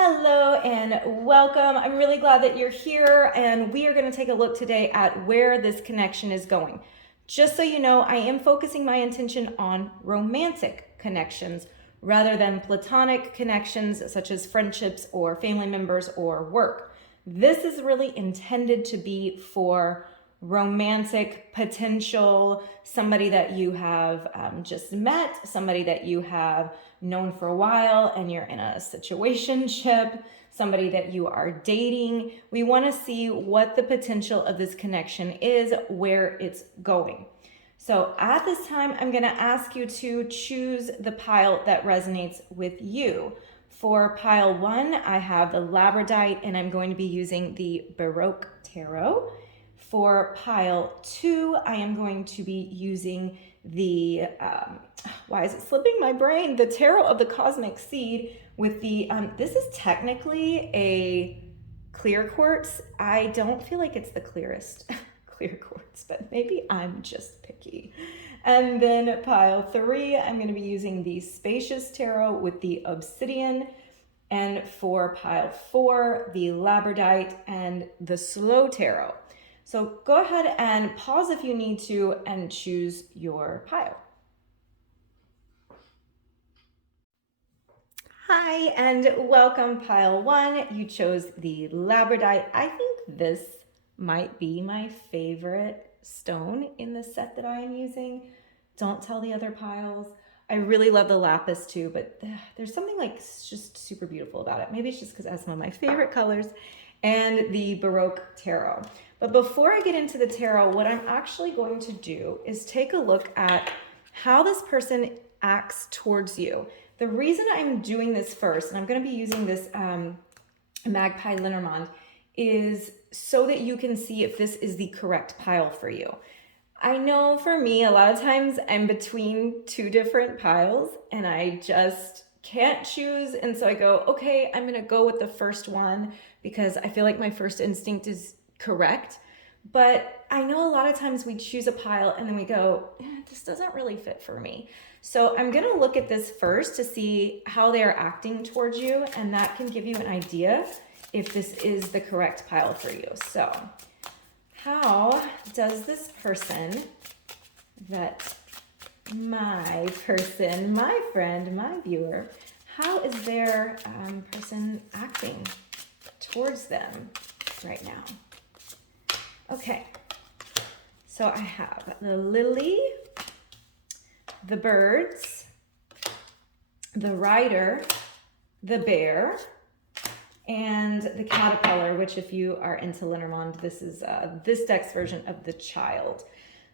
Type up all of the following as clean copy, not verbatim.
Hello and welcome. I'm really glad that you're here, and we are going to take a look today at where this connection is going. Just so you know, I am focusing my attention on romantic connections rather than platonic connections such as friendships or family members or work. This is really intended to be for romantic potential, somebody that you have just met, somebody that you have known for a while and you're in a situationship, somebody that you are dating. We want to see what the potential of this connection is, where it's going. So at this time, I'm going to ask you to choose the pile that resonates with you. For pile 1, I have the Labradorite, and I'm going to be using the Baroque Tarot. For pile 2, I am going to be using the, why is it slipping my brain? The Tarot of the Cosmic Seed with the, this is technically a clear quartz. I don't feel like it's the clearest clear quartz, but maybe I'm just picky. And then pile 3, I'm going to be using the Spacious Tarot with the Obsidian. And for pile 4, the Labradorite and the Slow Tarot. So go ahead and pause if you need to and choose your pile. Hi and welcome, pile 1. You chose the Labradorite. I think this might be my favorite stone in the set that I am using. Don't tell the other piles. I really love the lapis too, but there's something like just super beautiful about it. Maybe it's just because it has some of my favorite colors. And the Baroque Tarot. But before I get into the tarot, what I'm actually going to do is take a look at how this person acts towards you. The reason I'm doing this first, and I'm going to be using this Magpie Lenormand, is so that you can see if this is the correct pile for you. I know for me, a lot of times I'm between two different piles and I just can't choose. And so I go, okay, I'm going to go with the first one because I feel like my first instinct is correct. But I know a lot of times we choose a pile and then we go, this doesn't really fit for me. So I'm going to look at this first to see how they are acting towards you. And that can give you an idea if this is the correct pile for you. So how does this person that my person, my friend, my viewer, how is their person acting towards them right now? Okay, so I have the lily, the birds, the rider, the bear, and the caterpillar, which if you are into Lenormand, this is this deck's version of the child.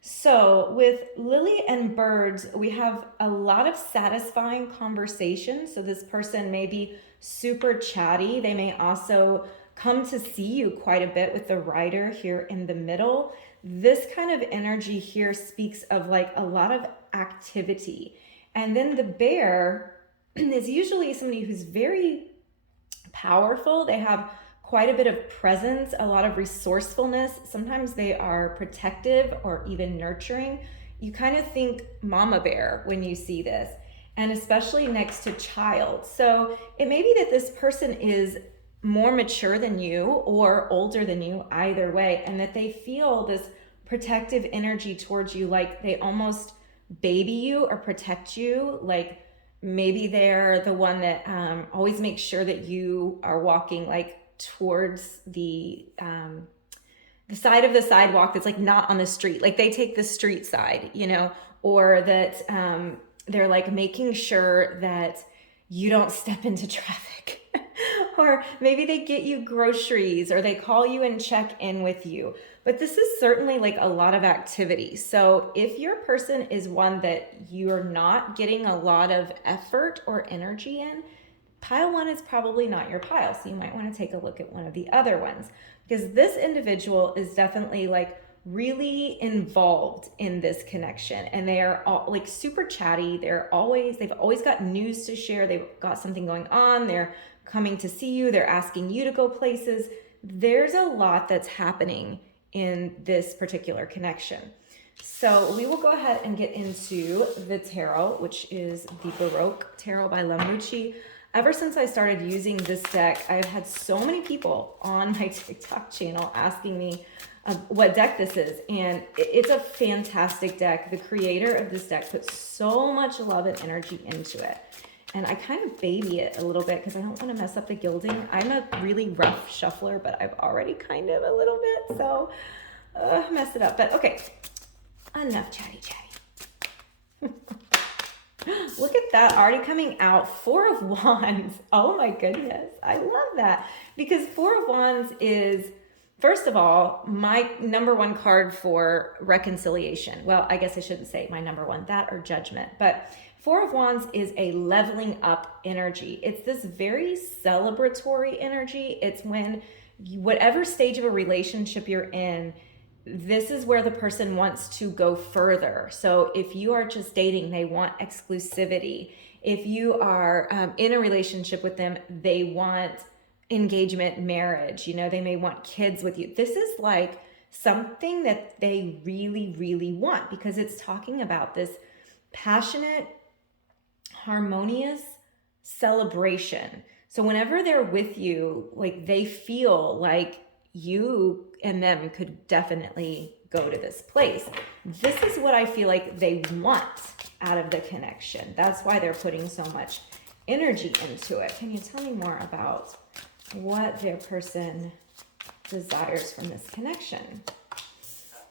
So with lily and birds, we have a lot of satisfying conversation. So this person may be super chatty. They may also come to see you quite a bit with the rider here in the middle. This kind of energy here speaks of like a lot of activity. And then the bear is usually somebody who's very powerful. They have quite a bit of presence, a lot of resourcefulness. Sometimes they are protective or even nurturing. You kind of think mama bear when you see this, and especially next to child. So it may be that this person is more mature than you or older than you, either way, and that they feel this protective energy towards you, like they almost baby you or protect you, like maybe they're the one that always makes sure that you are walking like towards the side of the sidewalk that's like not on the street, like they take the street side, you know, or that they're like making sure that you don't step into traffic. Or maybe they get you groceries or they call you and check in with you. But this is certainly like a lot of activity. So if your person is one that you're not getting a lot of effort or energy in, pile 1 is probably not your pile. So you might want to take a look at one of the other ones, because this individual is definitely like really involved in this connection, and they are all like super chatty. They've always got news to share. They've got something going on. They're coming to see you. They're asking you to go places. There's a lot that's happening in this particular connection. So we will go ahead and get into the tarot, which is the Baroque Tarot by Lamucci. ever since I started using this deck, I've had so many people on my TikTok channel asking me what deck this is. And it's a fantastic deck. The creator of this deck put so much love and energy into it. And I kind of baby it a little bit because I don't want to mess up the gilding. I'm a really rough shuffler, but I've already kind of a little bit, so messed it up. But okay, enough chatty. Look at that, already coming out. Four of Wands. Oh my goodness, I love that. Because Four of Wands is, first of all, my number one card for reconciliation. Well, I guess I shouldn't say my number one, that or judgment. But Four of Wands is a leveling up energy. It's this very celebratory energy. It's when whatever stage of a relationship you're in, this is where the person wants to go further. So if you are just dating, they want exclusivity. If you are in a relationship with them, they want engagement, marriage. You know, they may want kids with you. This is like something that they really, really want, because it's talking about this passionate, harmonious celebration. So whenever they're with you, like, they feel like you and them could definitely go to this place. This is what I feel like they want out of the connection. That's why they're putting so much energy into it. Can you tell me more about what their person desires from this connection?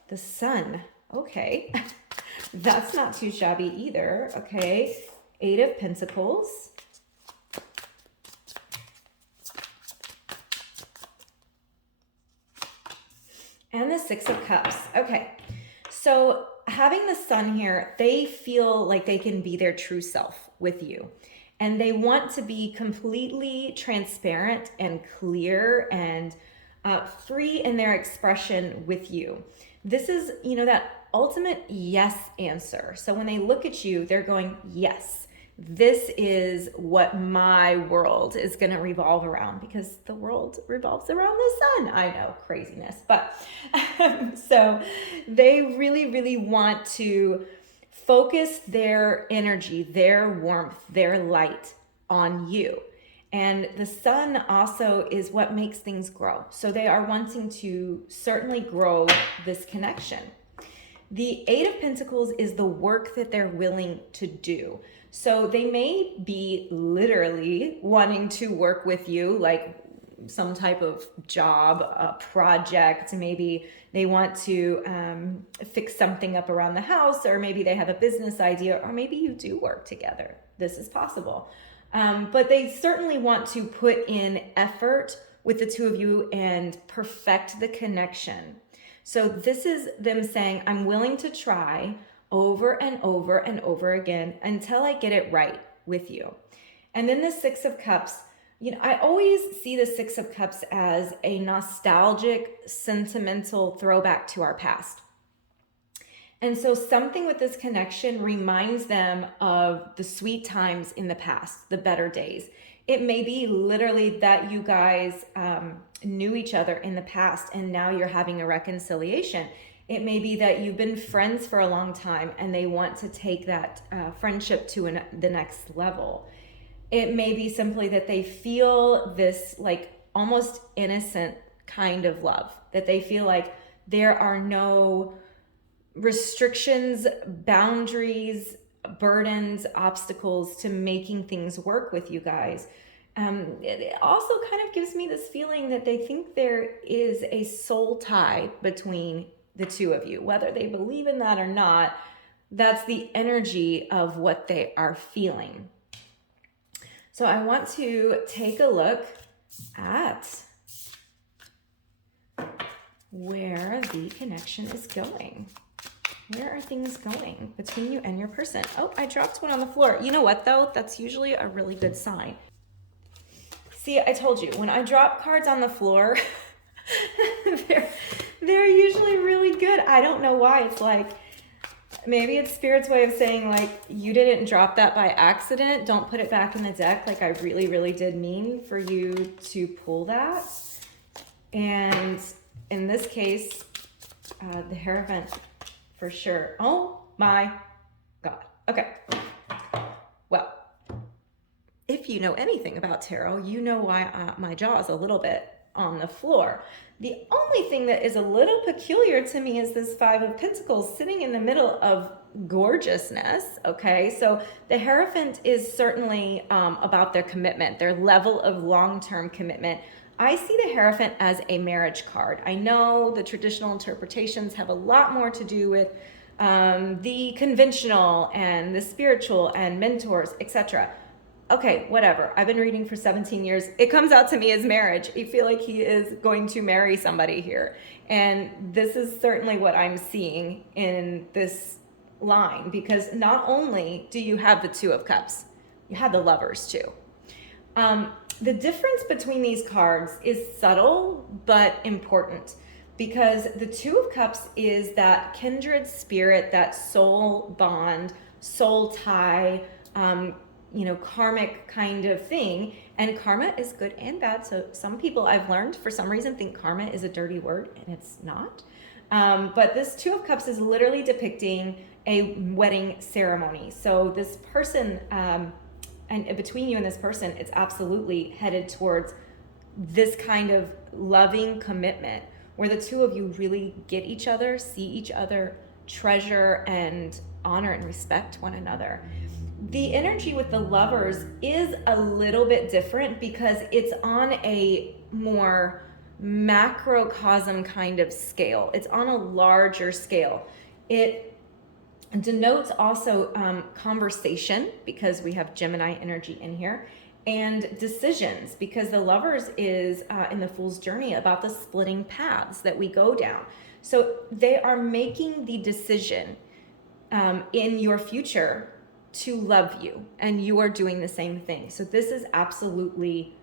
The Sun. Okay. That's not too shabby either. Okay. Eight of Pentacles. And the Six of Cups. Okay. So having the Sun here, they feel like they can be their true self with you. And they want to be completely transparent and clear and free in their expression with you. This is, you know, that ultimate yes answer. So when they look at you, they're going, yes, this is what my world is going to revolve around, because the world revolves around the sun. I know, craziness. But so they really, really want to focus their energy, their warmth, their light on you. And the Sun also is what makes things grow. So they are wanting to certainly grow this connection. The Eight of Pentacles is the work that they're willing to do. So they may be literally wanting to work with you, like some type of job, a project. Maybe they want to fix something up around the house, or maybe they have a business idea, or maybe you do work together. This is possible. But they certainly want to put in effort with the two of you and perfect the connection. So this is them saying, I'm willing to try over and over and over again until I get it right with you. And then the Six of Cups, you know, I always see the Six of Cups as a nostalgic, sentimental throwback to our past. And so something with this connection reminds them of the sweet times in the past, the better days. It may be literally that you guys knew each other in the past and now you're having a reconciliation. It may be that you've been friends for a long time and they want to take that friendship to the next level. It may be simply that they feel this like almost innocent kind of love, that they feel like there are no restrictions, boundaries, burdens, obstacles to making things work with you guys. It also kind of gives me this feeling that they think there is a soul tie between the two of you. Whether they believe in that or not, that's the energy of what they are feeling. So I want to take a look at where the connection is going. Where are things going between you and your person? Oh, I dropped one on the floor. You know what, though? That's usually a really good sign. See, I told you, when I drop cards on the floor, they're usually really good. I don't know why. It's like, maybe it's Spirit's way of saying, like, you didn't drop that by accident. Don't put it back in the deck. Like, I really, really did mean for you to pull that. And in this case, the Hierophant, for sure. Oh my God. Okay. Well, if you know anything about tarot, you know why my jaw is a little bit on the floor. The only thing that is a little peculiar to me is this Five of Pentacles sitting in the middle of gorgeousness, okay? So the Hierophant is certainly about their commitment, their level of long-term commitment. I see the Hierophant as a marriage card. I know the traditional interpretations have a lot more to do with the conventional and the spiritual and mentors, etc. Okay, whatever. I've been reading for 17 years. It comes out to me as marriage. I feel like he is going to marry somebody here. And this is certainly what I'm seeing in this line, because not only do you have the Two of Cups, you have the Lovers too. The difference between these cards is subtle but important, because the Two of Cups is that kindred spirit, that soul bond, soul tie, karmic kind of thing. And karma is good and bad. So some people, I've learned, for some reason think karma is a dirty word, and it's not. But this Two of Cups is literally depicting a wedding ceremony. So this person, and between you and this person, it's absolutely headed towards this kind of loving commitment where the two of you really get each other, see each other, treasure and honor and respect one another. The energy with the Lovers is a little bit different because it's on a more macrocosm kind of scale. It's on a larger scale. It denotes also conversation, because we have Gemini energy in here, and decisions, because the Lovers is in the Fool's Journey about the splitting paths that we go down. So they are making the decision in your future to love you, and you are doing the same thing. So this is absolutely,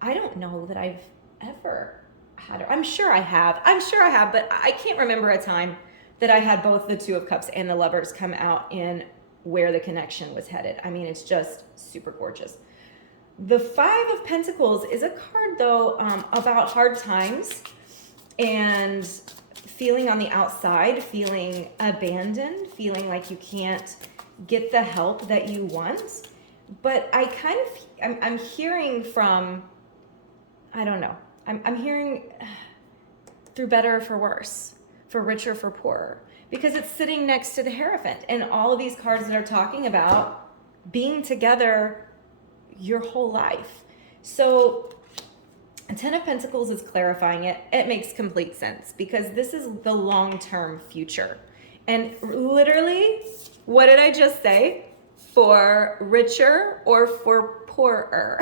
I don't know that I've ever had it. I'm sure I have, but I can't remember a time that I had both the Two of Cups and the Lovers come out in where the connection was headed. I mean, it's just super gorgeous. The Five of Pentacles is a card, though, about hard times and feeling on the outside, feeling abandoned, feeling like you can't get the help that you want. But I'm hearing from, I don't know, I'm hearing through better or for worse, for richer, for poorer, because it's sitting next to the Hierophant and all of these cards that are talking about being together your whole life. So Ten of Pentacles is clarifying it. It makes complete sense, because this is the long-term future. And literally, what did I just say? For richer or for poorer.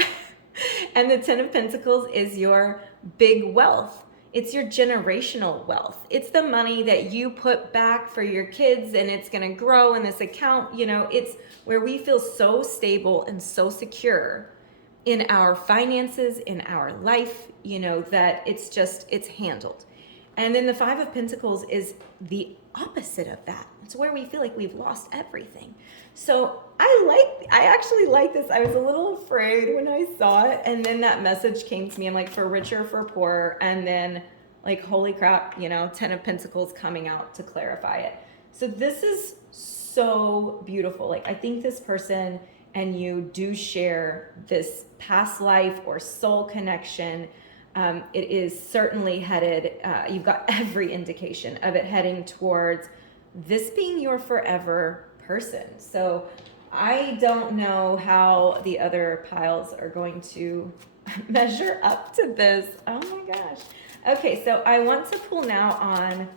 And the Ten of Pentacles is your big wealth. It's your generational wealth. It's the money that you put back for your kids, and it's going to grow in this account. It's where we feel so stable and so secure in our finances, in our life, that it's handled. And then the Five of Pentacles is the opposite of that. It's where we feel like we've lost everything. So I actually like this. I was a little afraid when I saw it, and then that message came to me. I'm like, for richer, for poorer, and then like, holy crap, Ten of Pentacles coming out to clarify it. So this is so beautiful. Like, I think this person and you do share this past life or soul connection. It is certainly headed, you've got every indication of it heading towards this being your forever person. So I don't know how the other piles are going to measure up to this. Oh my gosh. Okay, so I want to pull now on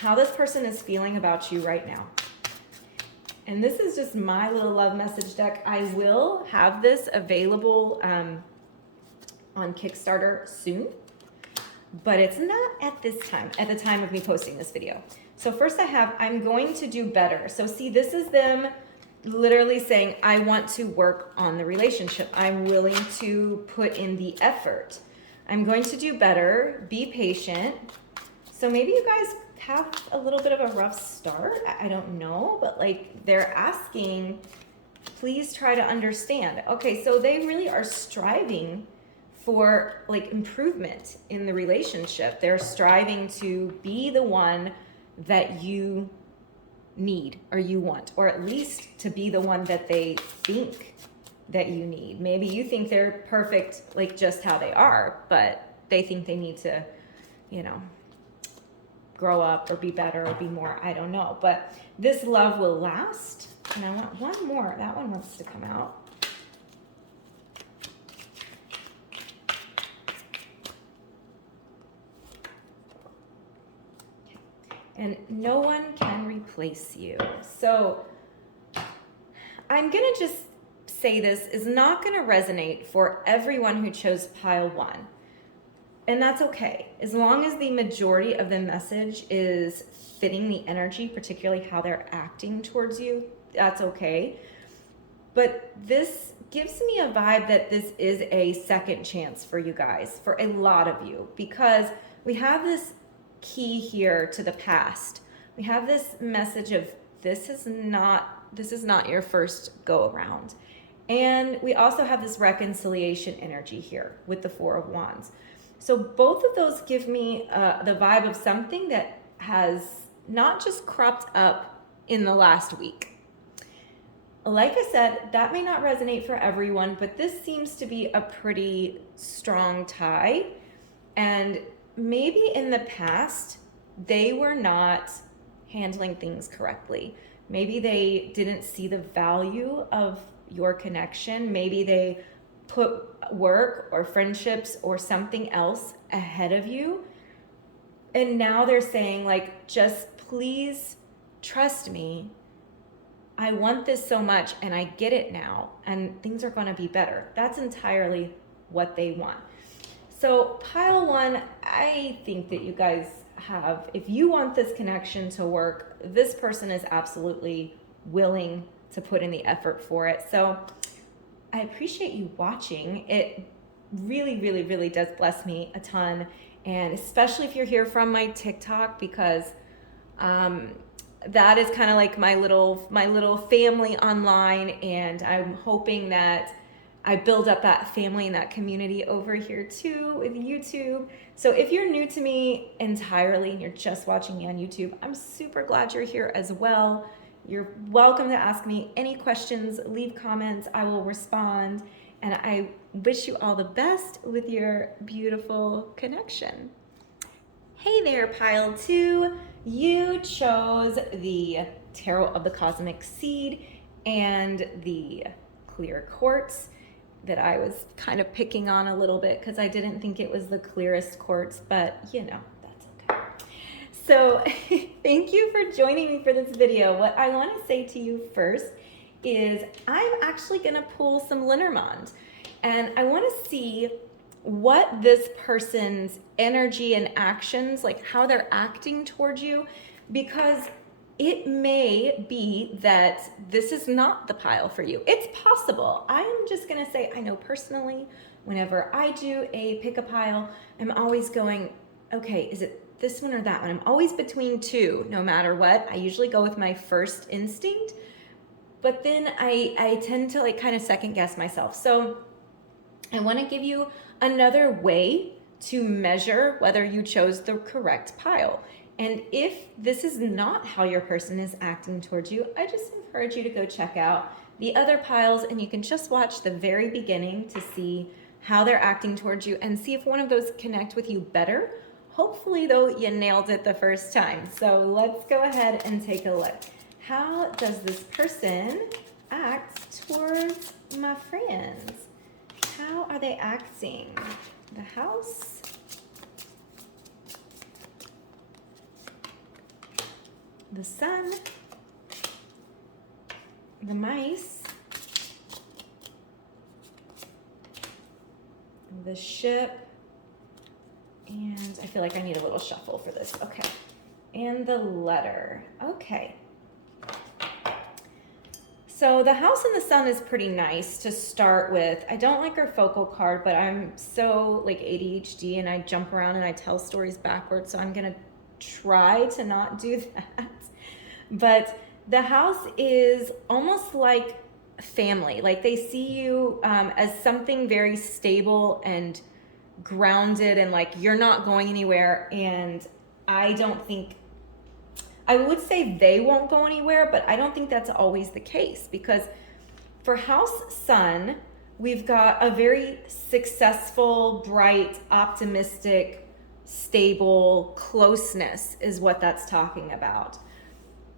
how this person is feeling about you right now. And this is just my little love message deck. I will have this available on Kickstarter soon, but it's not at this time, at the time of me posting this video. So first I'm going to do better. So see, this is them literally saying, I want to work on the relationship. I'm willing to put in the effort. I'm going to do better, be patient. So maybe you guys have a little bit of a rough start. I don't know, but like, they're asking, please try to understand. Okay, so they really are striving for like improvement in the relationship. They're striving to be the one that you need or you want, or at least to be the one that they think that you need. Maybe you think they're perfect, like just how they are, but they think they need to, you know, grow up or be better or be more. I don't know. But this love will last. And I want one more. That one wants to come out. And no one can replace you. So I'm going to just say this is not going to resonate for everyone who chose pile 1. And that's okay. As long as the majority of the message is fitting the energy, particularly how they're acting towards you, that's okay. But this gives me a vibe that this is a second chance for you guys, for a lot of you, because we have this key here to the past. We have this message of this is not your first go around. And we also have this reconciliation energy here with the Four of Wands. So both of those give me the vibe of something that has not just cropped up in the last week. Like I said, that may not resonate for everyone, but this seems to be a pretty strong tie. And maybe in the past, they were not handling things correctly. Maybe they didn't see the value of your connection. Maybe they put work or friendships or something else ahead of you. And now they're saying, like, just please trust me. I want this so much and I get it now and things are going to be better. That's entirely what they want. So pile 1, I think that you guys have, if you want this connection to work, this person is absolutely willing to put in the effort for it. So I appreciate you watching. It really, really, really does bless me a ton. And especially if you're here from my TikTok, because that is kind of like my little family online. And I'm hoping that I build up that family and that community over here too with YouTube. So if you're new to me entirely and you're just watching me on YouTube, I'm super glad you're here as well. You're welcome to ask me any questions, leave comments, I will respond. And I wish you all the best with your beautiful connection. Hey there, pile 2. You chose the Tarot of the Cosmic Seed and the clear quartz that I was kind of picking on a little bit because I didn't think it was the clearest quartz, but you know, that's okay. So thank you for joining me for this video. What I want to say to you first is I'm actually going to pull some Lenormand, and I want to see what this person's energy and actions, like how they're acting towards you, because it may be that this is not the pile for you. It's possible. I'm just going to say, I know personally, whenever I do a pick a pile, I'm always going, okay, is it this one or that one? I'm always between two, no matter what. I usually go with my first instinct, but then I tend to like kind of second guess myself. So I want to give you another way to measure whether you chose the correct pile. And if this is not how your person is acting towards you, I just encourage you to go check out the other piles, and you can just watch the very beginning to see how they're acting towards you and see if one of those connect with you better. Hopefully, though, you nailed it the first time. So let's go ahead and take a look. How does this person act towards my friends? How are they acting? The house, the sun, the mice, the ship, and I feel like I need a little shuffle for this. Okay, and the letter. Okay. So the house and the sun is pretty nice to start with. I don't like her focal card, but I'm so like ADHD and I jump around and I tell stories backwards, so I'm gonna try to not do that. But the house is almost like family. Like they see you as something very stable and grounded, and like you're not going anywhere. And I don't think, I would say they won't go anywhere, but I don't think that's always the case, because For house sun, we've got a very successful, bright, optimistic, stable closeness is what that's talking about.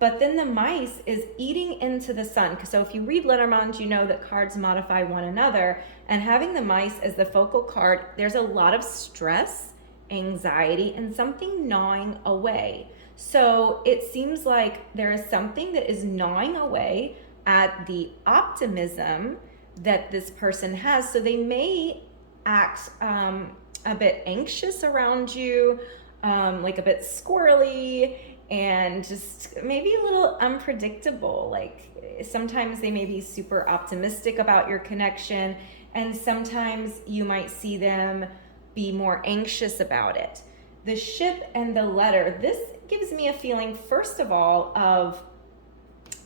But then the mice is eating into the sun. So if you read Lenormand, you know that cards modify one another. And having the mice as the focal card, there's a lot of stress, anxiety, and something gnawing away. So it seems like there is something that is gnawing away at the optimism that this person has. So they may act a bit anxious around you, like a bit squirrely, and just maybe a little unpredictable. Like sometimes they may be super optimistic about your connection, and sometimes you might see them be more anxious about it. The ship and the letter, this gives me a feeling, first of all, of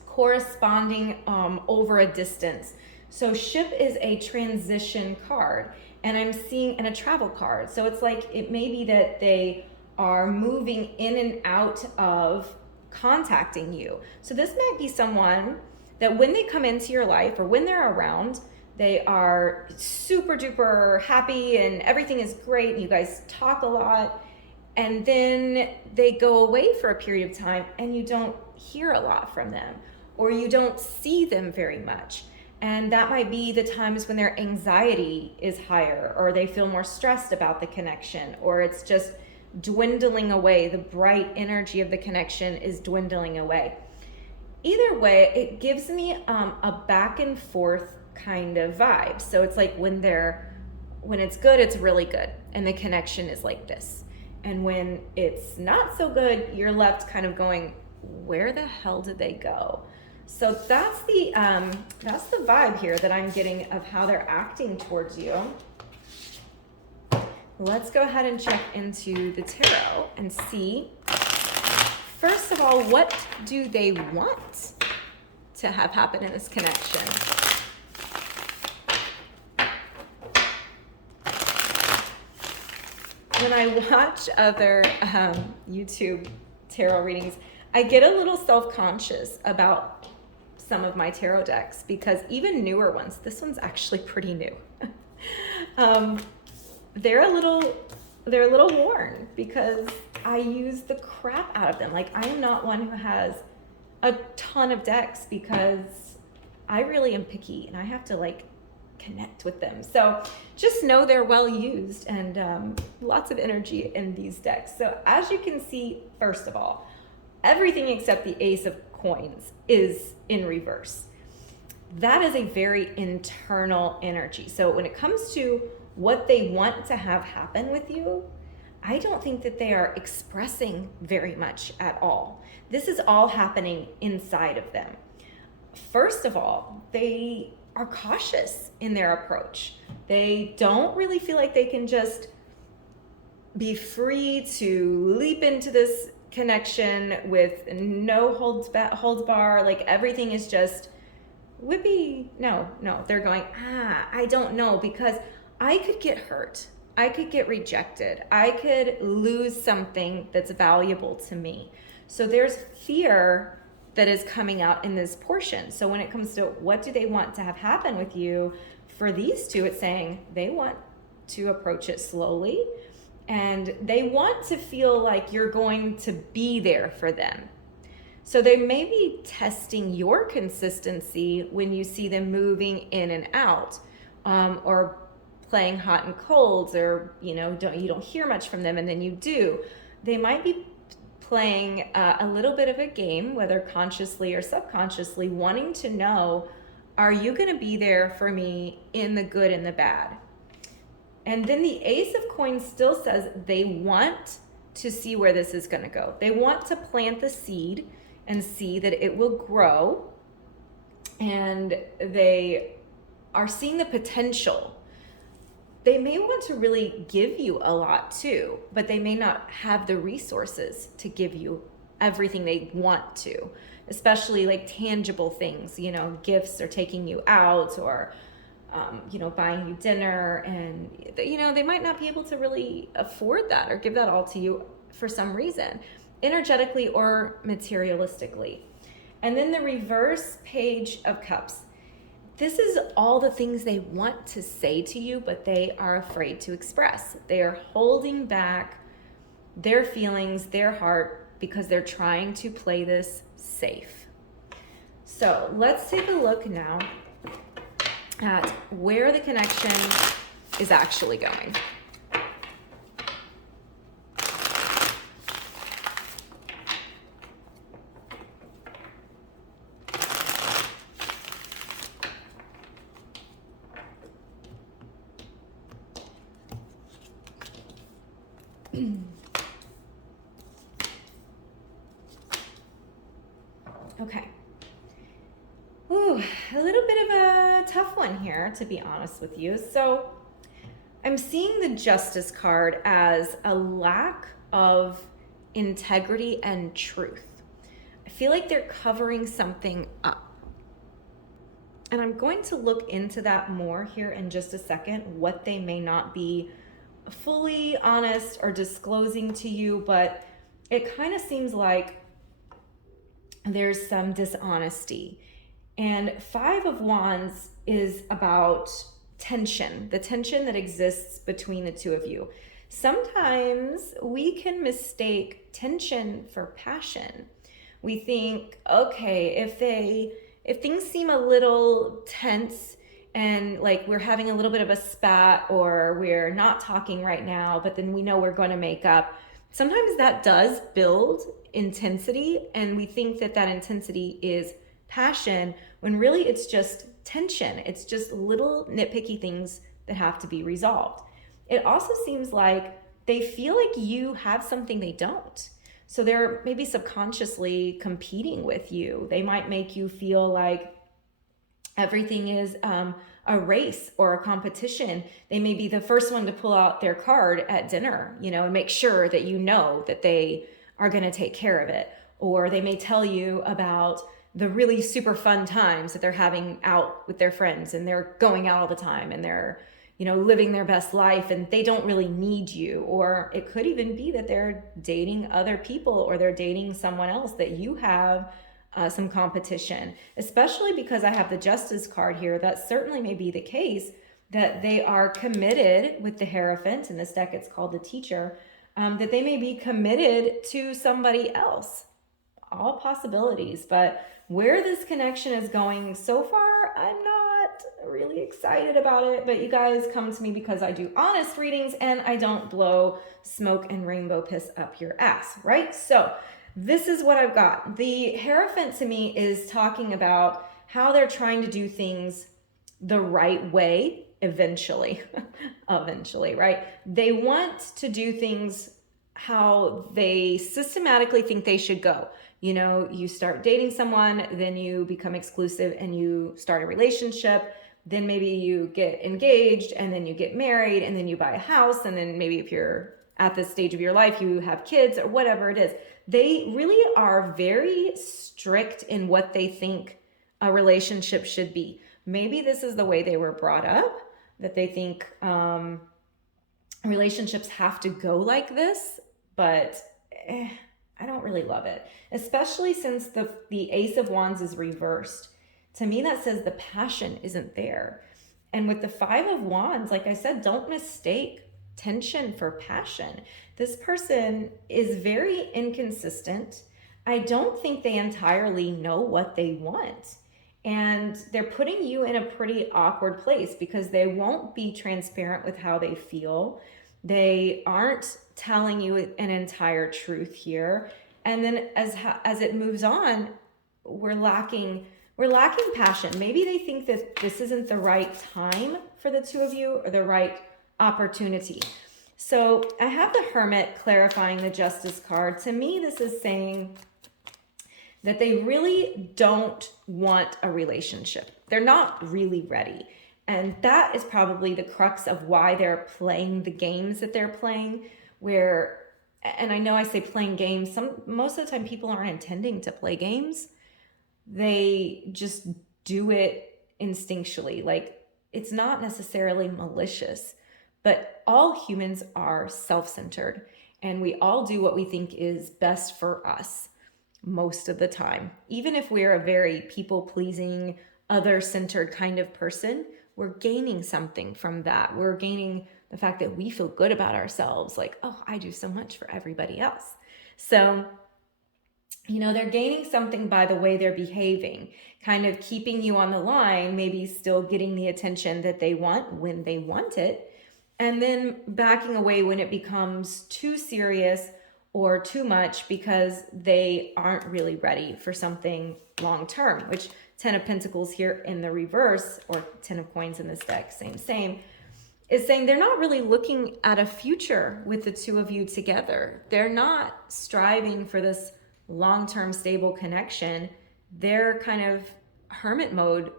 corresponding over a distance. So ship is a transition card, and I'm seeing, and a travel card. So it's like, it may be that they are moving in and out of contacting you. So this might be someone that when they come into your life or when they're around, they are super duper happy and everything is great and you guys talk a lot, and then they go away for a period of time and you don't hear a lot from them, or you don't see them very much. And that might be the times when their anxiety is higher, or they feel more stressed about the connection, or it's just dwindling away. The bright energy of the connection is dwindling away. Either way, it gives me a back and forth kind of vibe. So it's like when it's good, it's really good, and the connection is like this. And when it's not so good, you're left kind of going, where the hell did they go? So that's the vibe here that I'm getting of how they're acting towards you. Let's go ahead and check into the tarot and see, first of all, what do they want to have happen in this connection? When I watch other YouTube tarot readings, I get a little self-conscious about some of my tarot decks, because even newer ones, this one's actually pretty new. They're a little worn because I use the crap out of them. Like, I am not one who has a ton of decks because I really am picky and I have to like connect with them. So just know they're well used, and lots of energy in these decks. So as you can see, first of all, everything except the Ace of Coins is in reverse. That is a very internal energy. So when it comes to what they want to have happen with you, I don't think that they are expressing very much at all. This is all happening inside of them. First of all, they are cautious in their approach. They don't really feel like they can just be free to leap into this connection with no holds bar. Like everything is just whippy. No, they're going, I don't know, because I could get hurt. I could get rejected. I could lose something that's valuable to me. So there's fear that is coming out in this portion. So when it comes to what do they want to have happen with you, for these two, it's saying they want to approach it slowly, and they want to feel like you're going to be there for them. So they may be testing your consistency when you see them moving in and out, or playing hot and colds, or you don't hear much from them and then you do. They might be playing a little bit of a game, whether consciously or subconsciously, wanting to know, are you going to be there for me in the good and the bad? And then the Ace of Coins still says they want to see where this is going to go. They want to plant the seed and see that it will grow, and they are seeing the potential. They may want to really give you a lot too, but they may not have the resources to give you everything they want to, especially like tangible things, gifts, or taking you out, or buying you dinner, and they might not be able to really afford that or give that all to you for some reason, energetically or materialistically. And then the reverse Page of Cups. this is all the things they want to say to you, but they are afraid to express. They are holding back their feelings, their heart, because they're trying to play this safe. So let's take a look now at where the connection is actually going. Okay. Ooh, a little bit of a tough one here, to be honest with you. So I'm seeing the Justice card as a lack of integrity and truth. I feel like they're covering something up. And I'm going to look into that more here in just a second, what they may not be fully honest or disclosing to you, but it kind of seems like there's some dishonesty. And Five of Wands is about tension, the tension that exists between the two of you. Sometimes we can mistake tension for passion. We think, okay, if things seem a little tense and like we're having a little bit of a spat or we're not talking right now, but then we know we're going to make up, sometimes that does build intensity, and we think that that intensity is passion, when really it's just tension. It's just little nitpicky things that have to be resolved. It also seems like they feel like you have something they don't. So they're maybe subconsciously competing with you. They might make you feel like everything is a race or a competition. They may be the first one to pull out their card at dinner, and make sure that you know that they are going to take care of it. Or they may tell you about the really super fun times that they're having out with their friends, and they're going out all the time, and they're, living their best life, and they don't really need you. Or it could even be that they're dating other people, or they're dating someone else, that you have some competition, especially because I have the Justice card here. That certainly may be the case, that they are committed with the Hierophant. In this deck, it's called the Teacher, that they may be committed to somebody else. All possibilities, but where this connection is going so far, I'm not really excited about it. But you guys come to me because I do honest readings and I don't blow smoke and rainbow piss up your ass, right? So this is what I've got. The Hierophant to me is talking about how they're trying to do things the right way eventually. Eventually, right? They want to do things how they systematically think they should go. You start dating someone, then you become exclusive and you start a relationship. Then maybe you get engaged, and then you get married, and then you buy a house. And then maybe if you're at this stage of your life, you have kids or whatever it is. They really are very strict in what they think a relationship should be. Maybe this is the way they were brought up, that they think relationships have to go like this, but I don't really love it, especially since the Ace of Wands is reversed. To me, that says the passion isn't there. And with the Five of Wands, like I said, don't mistake tension for passion. This person is very inconsistent. I don't think they entirely know what they want. And they're putting you in a pretty awkward place because they won't be transparent with how they feel. They aren't telling you an entire truth here. And then as it moves on, we're lacking passion. Maybe they think that this isn't the right time for the two of you, or the right opportunity. So I have the Hermit clarifying the Justice card. To me, this is saying that they really don't want a relationship. They're not really ready. And that is probably the crux of why they're playing the games that they're playing, where, and I know I say playing games, most of the time people aren't intending to play games. They just do it instinctually. Like, it's not necessarily malicious, but all humans are self-centered, and we all do what we think is best for us most of the time. Even if we're a very people-pleasing, other-centered kind of person, we're gaining something from that. We're gaining the fact that we feel good about ourselves, like, oh, I do so much for everybody else. So, they're gaining something by the way they're behaving, kind of keeping you on the line, maybe still getting the attention that they want when they want it, and then backing away when it becomes too serious or too much because they aren't really ready for something long term, which 10 of Pentacles here in the reverse, or 10 of Coins in this deck, same, is saying they're not really looking at a future with the two of you together. They're not striving for this long-term stable connection. They're kind of hermit mode,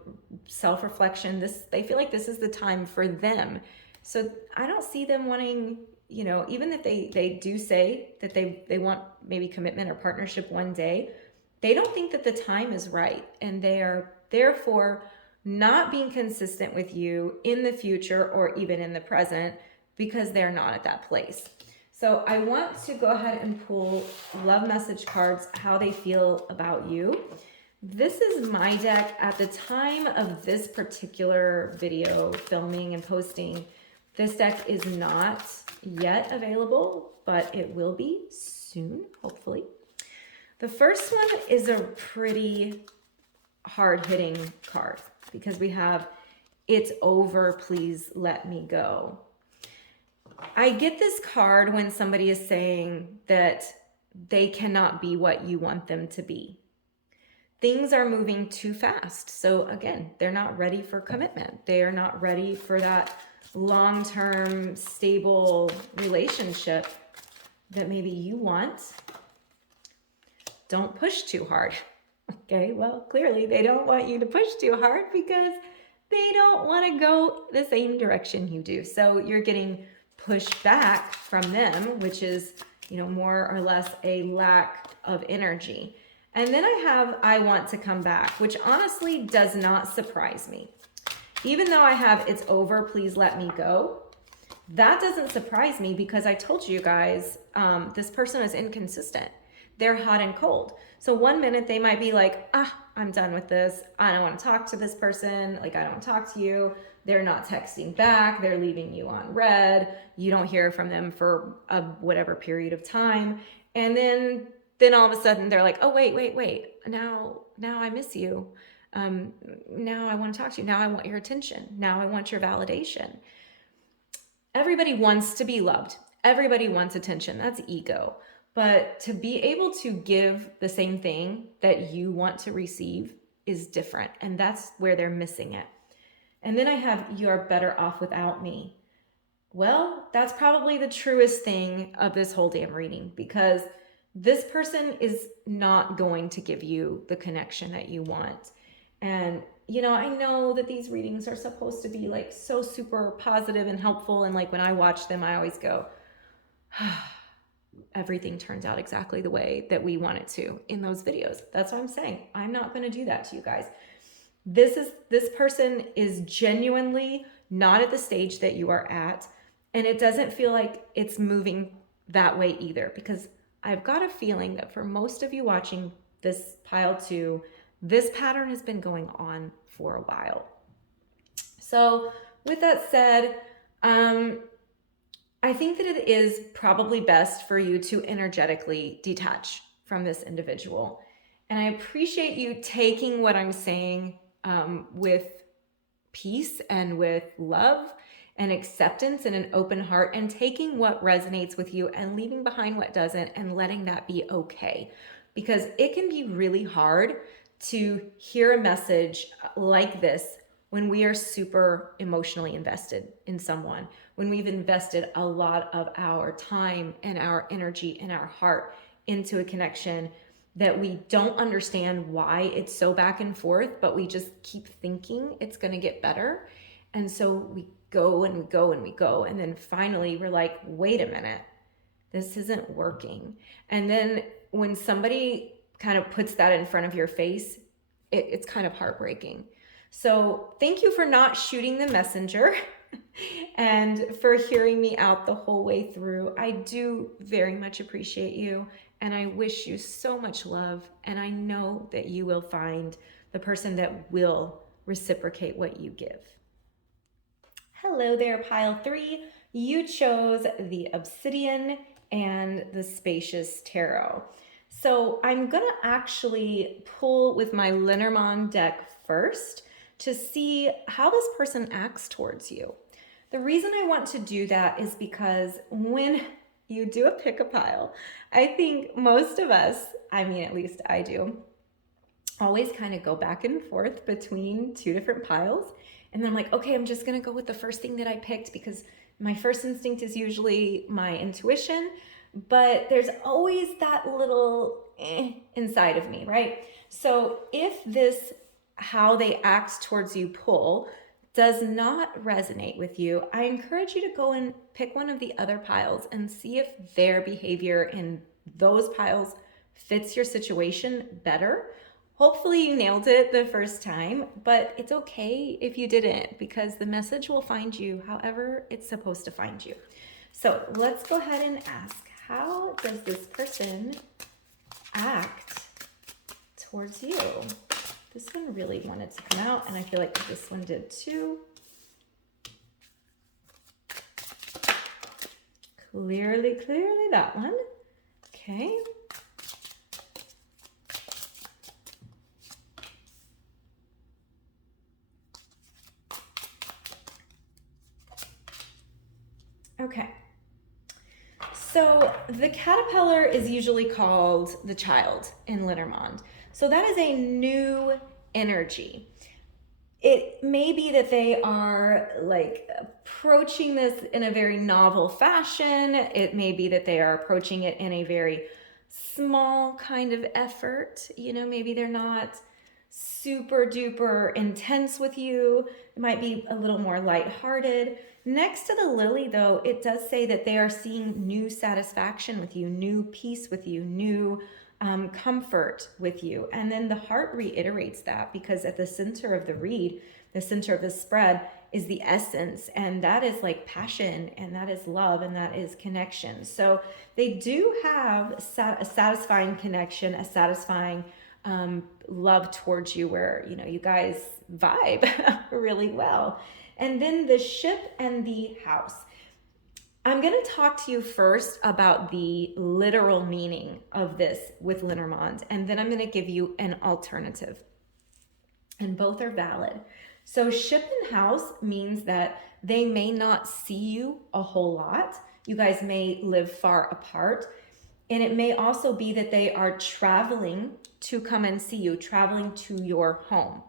self-reflection. They feel like this is the time for them. So I don't see them wanting, even if they do say that they want maybe commitment or partnership one day, they don't think that the time is right. And they are therefore not being consistent with you in the future or even in the present because they're not at that place. So I want to go ahead and pull love message cards, how they feel about you. This is my deck. At the time of this particular video filming and posting, this deck is not yet available, but it will be soon, hopefully. The first one is a pretty hard-hitting card because we have, "It's over, please let me go." I get this card when somebody is saying that they cannot be what you want them to be. Things are moving too fast. So again, they're not ready for commitment. They are not ready for that long-term, stable relationship that maybe you want. Don't push too hard. Okay, well, clearly they don't want you to push too hard because they don't want to go the same direction you do. So you're getting pushed back from them, which is, more or less a lack of energy. And then I want to come back, which honestly does not surprise me. Even though I have "It's over, please let me go," that doesn't surprise me because I told you guys, this person is inconsistent. They're hot and cold. So one minute they might be like, I'm done with this. I don't want to talk to this person. Like, I don't want to talk to you. They're not texting back. They're leaving you on red. You don't hear from them for whatever period of time. And then all of a sudden they're like, oh, wait. Now I miss you. Now I want to talk to you. Now I want your attention. Now I want your validation. Everybody wants to be loved. Everybody wants attention. That's ego. But to be able to give the same thing that you want to receive is different. And that's where they're missing it. And then I have "You're better off without me." Well, that's probably the truest thing of this whole damn reading, because this person is not going to give you the connection that you want. And, I know that these readings are supposed to be like so super positive and helpful. And like when I watch them, I always go, everything turns out exactly the way that we want it to in those videos. That's what I'm saying. I'm not going to do that to you guys. This person is genuinely not at the stage that you are at. And it doesn't feel like it's moving that way either, because I've got a feeling that for most of you watching this pile 2, this pattern has been going on for a while. So with that said, I think that it is probably best for you to energetically detach from this individual. And I appreciate you taking what I'm saying with peace and with love and acceptance and an open heart, and taking what resonates with you and leaving behind what doesn't, and letting that be okay. Because it can be really hard to hear a message like this when we are super emotionally invested in someone, when we've invested a lot of our time and our energy and our heart into a connection that we don't understand why it's so back and forth, but we just keep thinking it's going to get better. And so we go and we go and we go. And then finally we're like, wait a minute, this isn't working. And then when somebody kind of puts that in front of your face, it's kind of heartbreaking. So thank you for not shooting the messenger and for hearing me out the whole way through. I do very much appreciate you, and I wish you so much love. And I know that you will find the person that will reciprocate what you give. Hello there, pile 3. You chose the Obsidian and the Spacious Tarot. So I'm going to actually pull with my Lenormand deck first to see how this person acts towards you. The reason I want to do that is because when you do a pick a pile, I think most of us, I mean, at least I do, always kind of go back and forth between 2 different piles. And then I'm like, okay, I'm just going to go with the first thing that I picked because my first instinct is usually my intuition, but there's always that little inside of me, right? So if this, how they act towards you pull, does not resonate with you, I encourage you to go and pick one of the other piles and see if their behavior in those piles fits your situation better. Hopefully you nailed it the first time, but it's okay if you didn't because the message will find you however it's supposed to find you. So let's go ahead and ask, how does this person act towards you? This one really wanted to come out, and I feel like this one did too. Clearly that one. Okay. Okay. So the caterpillar is usually called the child in Lenormand. So that is a new energy. It may be that they are like approaching this in a very novel fashion. It may be that they are approaching it in a very small kind of effort. You know, maybe they're not super duper intense with you. It might be a little more lighthearted. Next to the lily, though, it does say that they are seeing new satisfaction with you, new peace with you, new comfort with you. And then the heart reiterates that because at the center of the read, the center of the spread is the essence, and that is like passion, and that is love, and that is connection. So they do have a satisfying connection, a satisfying love towards you where, you know, you guys vibe really well. And then the ship and the house. I'm going to talk to you first about the literal meaning of this with Lenormand, and then I'm going to give you an alternative. And both are valid. So ship and house means that they may not see you a whole lot. You guys may live far apart. And it may also be that they are traveling to come and see you, traveling to your home.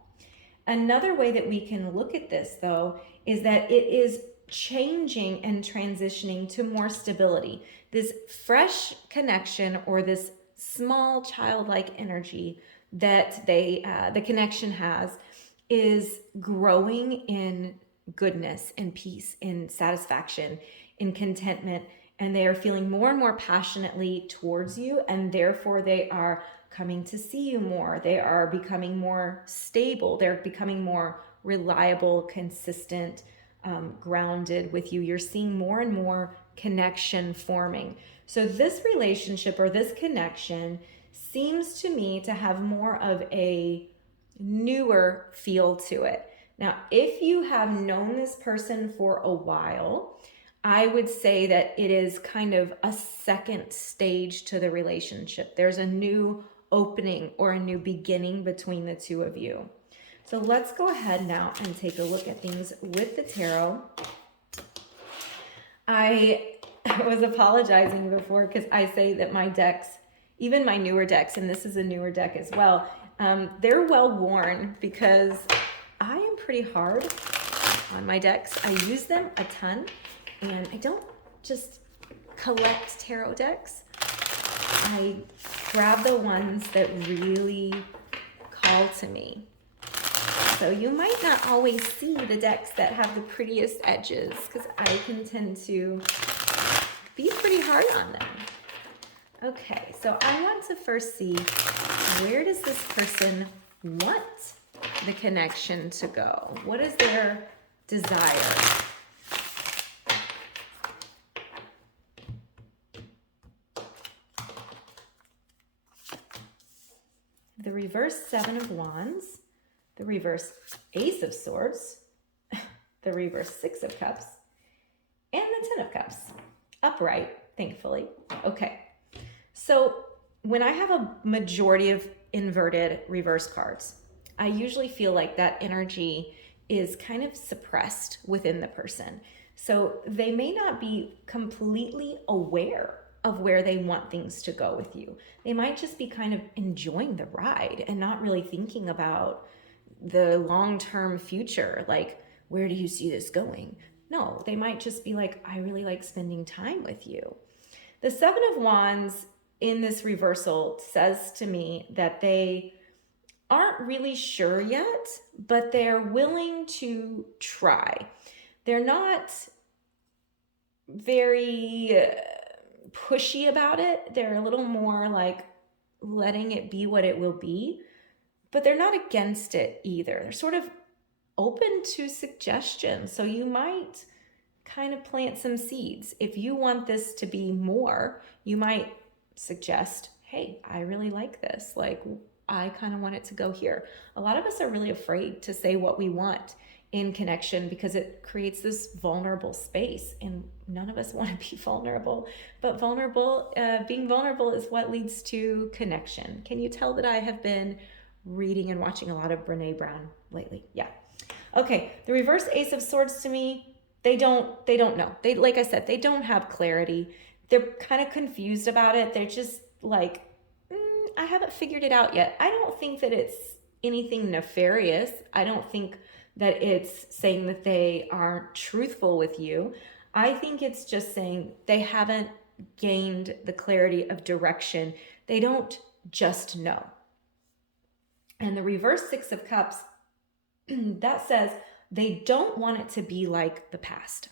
Another way that we can look at this, though, is that it is changing and transitioning to more stability. This fresh connection or this small childlike energy that the connection has is growing in goodness, in peace, in satisfaction, in contentment, and they are feeling more and more passionately towards you, and therefore they are coming to see you more. They are becoming more stable. They're becoming more reliable, consistent, grounded with you. You're seeing more and more connection forming. So this relationship or this connection seems to me to have more of a newer feel to it. Now, if you have known this person for a while, I would say that it is kind of a second stage to the relationship. There's a new opening or a new beginning between the two of you. So let's go ahead now and take a look at things with the tarot. I was apologizing before because I say that my decks, even my newer decks, and this is a newer deck as well, they're well worn because I am pretty hard on my decks. I use them a ton, and I don't just collect tarot decks. I grab the ones that really call to me. So you might not always see the decks that have the prettiest edges because I can tend to be pretty hard on them. Okay, so I want to first see, where does this person want the connection to go? What is their desire? The reverse 7 of Wands, the reverse Ace of Swords, the reverse Six of Cups, and the Ten of Cups. Upright, thankfully. Okay, so when I have a majority of inverted reverse cards, I usually feel like that energy is kind of suppressed within the person. So they may not be completely aware of where they want things to go with you. They might just be kind of enjoying the ride and not really thinking about the long-term future. Like, where do you see this going? No, they might just be like, I really like spending time with you. The Seven of Wands in this reversal says to me that they aren't really sure yet, but they're willing to try. They're not very pushy about it. They're a little more like letting it be what it will be, but they're not against it either. They're sort of open to suggestions. So you might kind of plant some seeds. If you want this to be more, you might suggest, hey, I really like this. Like, I kind of want it to go here. A lot of us are really afraid to say what we want in connection because it creates this vulnerable space, and none of us want to be vulnerable, but being vulnerable is what leads to connection. Can you tell that I have been reading and watching a lot of Brené Brown lately? Yeah. Okay. The reverse Ace of Swords to me, they don't know. They, like I said, they don't have clarity. They're kind of confused about it. They're just like, I haven't figured it out yet. I don't think that it's anything nefarious. I don't think that it's saying that they aren't truthful with you. I think it's just saying they haven't gained the clarity of direction. They don't just know. And the reverse Six of Cups, that says they don't want it to be like the past.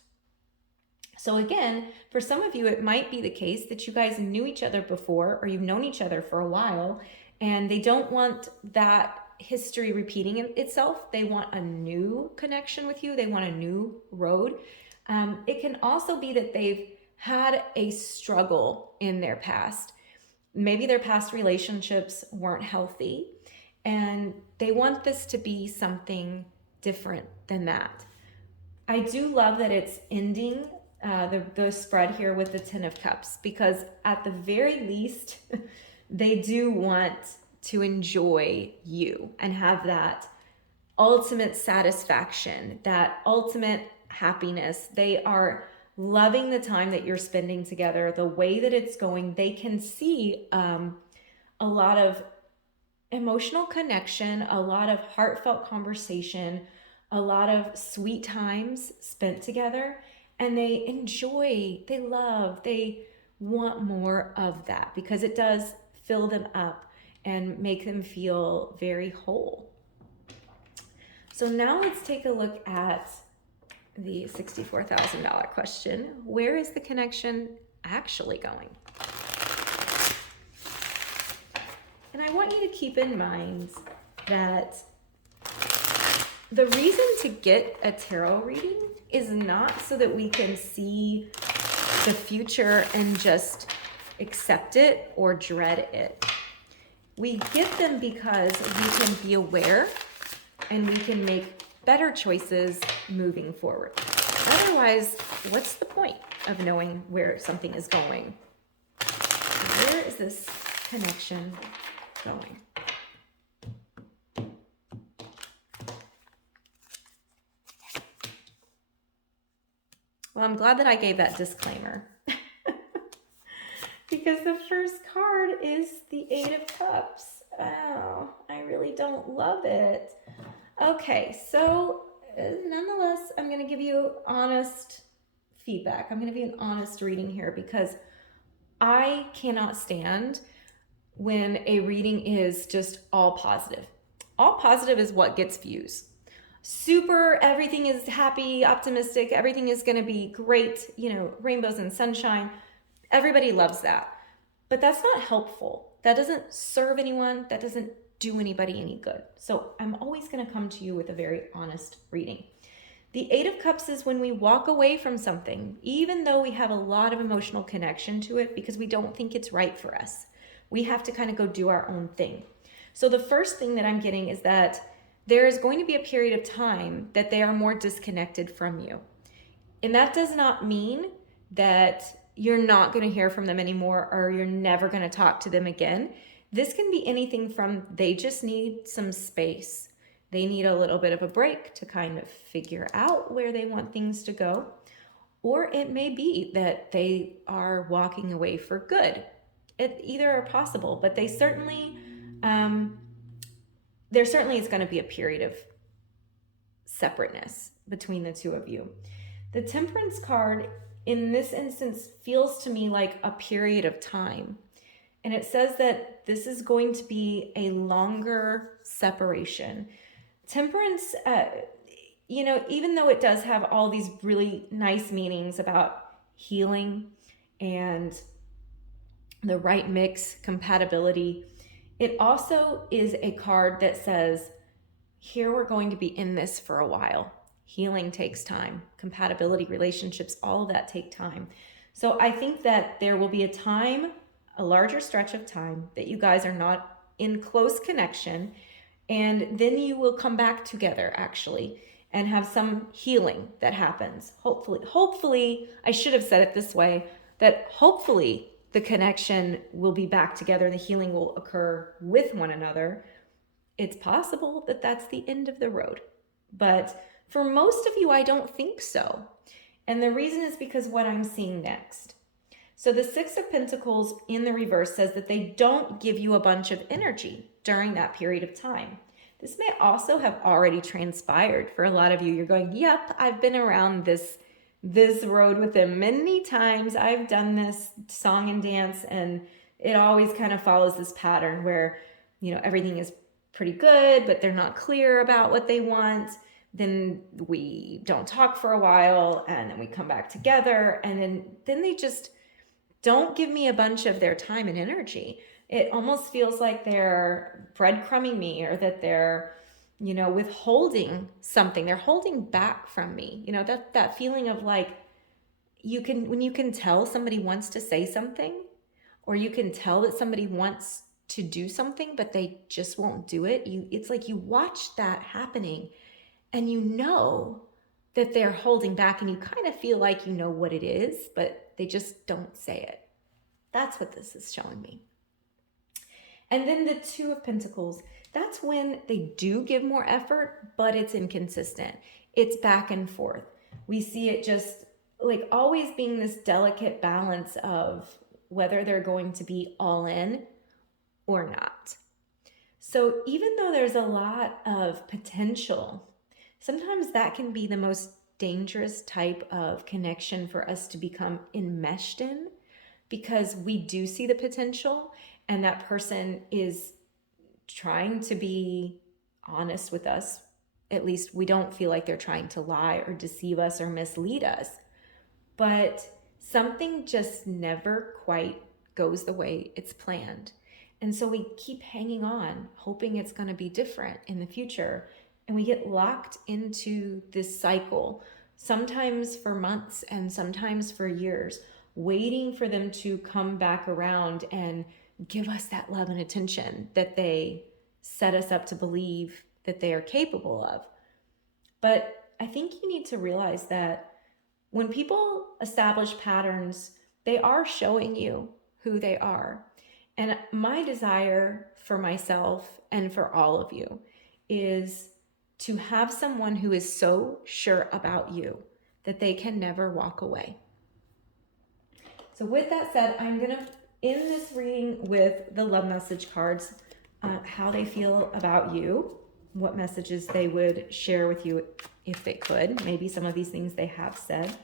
So again, for some of you, it might be the case that you guys knew each other before, or you've known each other for a while, and they don't want that history repeating itself. They want a new connection with you. They want a new road. It can also be that they've had a struggle in their past. Maybe their past relationships weren't healthy, and they want this to be something different than that. I do love that it's ending the spread here with the Ten of Cups, because at the very least, they do want to enjoy you and have that ultimate satisfaction, that ultimate happiness. They are loving the time that you're spending together, the way that it's going. They can see a lot of emotional connection, a lot of heartfelt conversation, a lot of sweet times spent together. And they enjoy, they love, they want more of that because it does fill them up and make them feel very whole. So now let's take a look at the $64,000 question. Where is the connection actually going? And I want you to keep in mind that the reason to get a tarot reading is not so that we can see the future and just accept it or dread it. We get them because we can be aware and we can make better choices moving forward. Otherwise, what's the point of knowing where something is going? Where is this connection going? Well, I'm glad that I gave that disclaimer because the first card is the Eight of Cups. Oh, I really don't love it. Okay, so nonetheless, I'm going to give you honest feedback. I'm going to give you an honest reading here because I cannot stand when a reading is just all positive. All positive is what gets views. Super, everything is happy, optimistic, everything is going to be great, you know, rainbows and sunshine. Everybody loves that. But that's not helpful. That doesn't serve anyone. That doesn't do anybody any good. So I'm always going to come to you with a very honest reading. The Eight of Cups is when we walk away from something, even though we have a lot of emotional connection to it because we don't think it's right for us. We have to kind of go do our own thing. So the first thing that I'm getting is that there is going to be a period of time that they are more disconnected from you. And that does not mean that you're not going to hear from them anymore or you're never going to talk to them again. This can be anything from they just need some space. They need a little bit of a break to kind of figure out where they want things to go. Or it may be that they are walking away for good. Either are possible, but there certainly is going to be a period of separateness between the two of you. The Temperance card in this instance feels to me like a period of time. And it says that this is going to be a longer separation. Temperance, even though it does have all these really nice meanings about healing and the right mix, compatibility, it also is a card that says, here we're going to be in this for a while. Healing takes time. Compatibility, relationships, all of that take time. So I think that there will be a time, a larger stretch of time, that you guys are not in close connection. And then you will come back together, actually, and have some healing that happens. Hopefully, I should have said it this way, that hopefully the connection will be back together. The healing will occur with one another. It's possible that that's the end of the road. But for most of you, I don't think so. And the reason is because what I'm seeing next. So the Six of Pentacles in the reverse says that they don't give you a bunch of energy during that period of time. This may also have already transpired for a lot of you. You're going, yep, I've been around this road with them many times. I've done this song and dance, and it always kind of follows this pattern where, everything is pretty good, but they're not clear about what they want. Then we don't talk for a while, and then we come back together, and then they just don't give me a bunch of their time and energy. It almost feels like they're breadcrumbing me, or that they're, withholding something. They're holding back from me. That feeling of like, when you can tell somebody wants to say something, or you can tell that somebody wants to do something, but they just won't do it. It's like you watch that happening, and you know that they're holding back, and you kind of feel like you know what it is, but they just don't say it. That's what this is showing me. And then the Two of Pentacles, that's when they do give more effort, but it's inconsistent. It's back and forth. We see it just like always being this delicate balance of whether they're going to be all in or not. So even though there's a lot of potential, sometimes that can be the most dangerous type of connection for us to become enmeshed in, because we do see the potential and that person is trying to be honest with us. At least we don't feel like they're trying to lie or deceive us or mislead us. But something just never quite goes the way it's planned. And so we keep hanging on, hoping it's going to be different in the future. And we get locked into this cycle, sometimes for months and sometimes for years, waiting for them to come back around and give us that love and attention that they set us up to believe that they are capable of. But I think you need to realize that when people establish patterns, they are showing you who they are. And my desire for myself and for all of you is to have someone who is so sure about you that they can never walk away. So with that said, I'm going to end this reading with the love message cards, how they feel about you, what messages they would share with you if they could. Maybe some of these things they have said.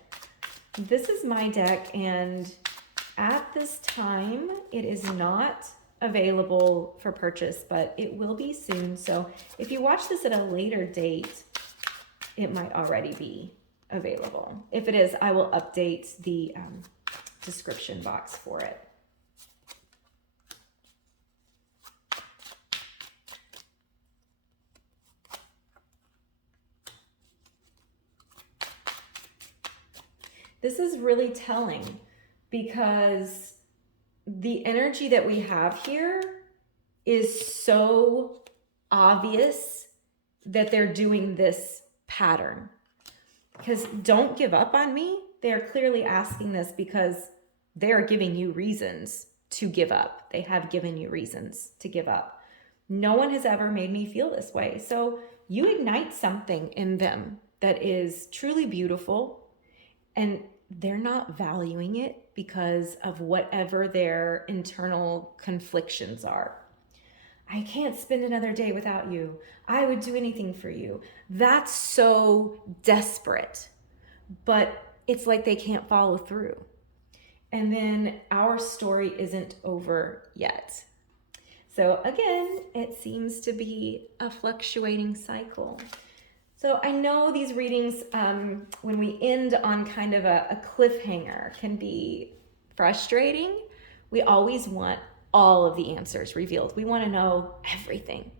This is my deck, and at this time, it is not available for purchase, but it will be soon. So if you watch this at a later date, it might already be available. If it is, I will update the description box for it. This is really telling because the energy that we have here is so obvious that they're doing this pattern. Because don't give up on me. They are clearly asking this because they are giving you reasons to give up. They have given you reasons to give up. No one has ever made me feel this way. So you ignite something in them that is truly beautiful, and they're not valuing it because of whatever their internal conflictions are. I can't spend another day without you. I would do anything for you. That's so desperate, but it's like they can't follow through. And then our story isn't over yet. So again, it seems to be a fluctuating cycle. So I know these readings, when we end on kind of a cliffhanger, can be frustrating. We always want all of the answers revealed. We want to know everything.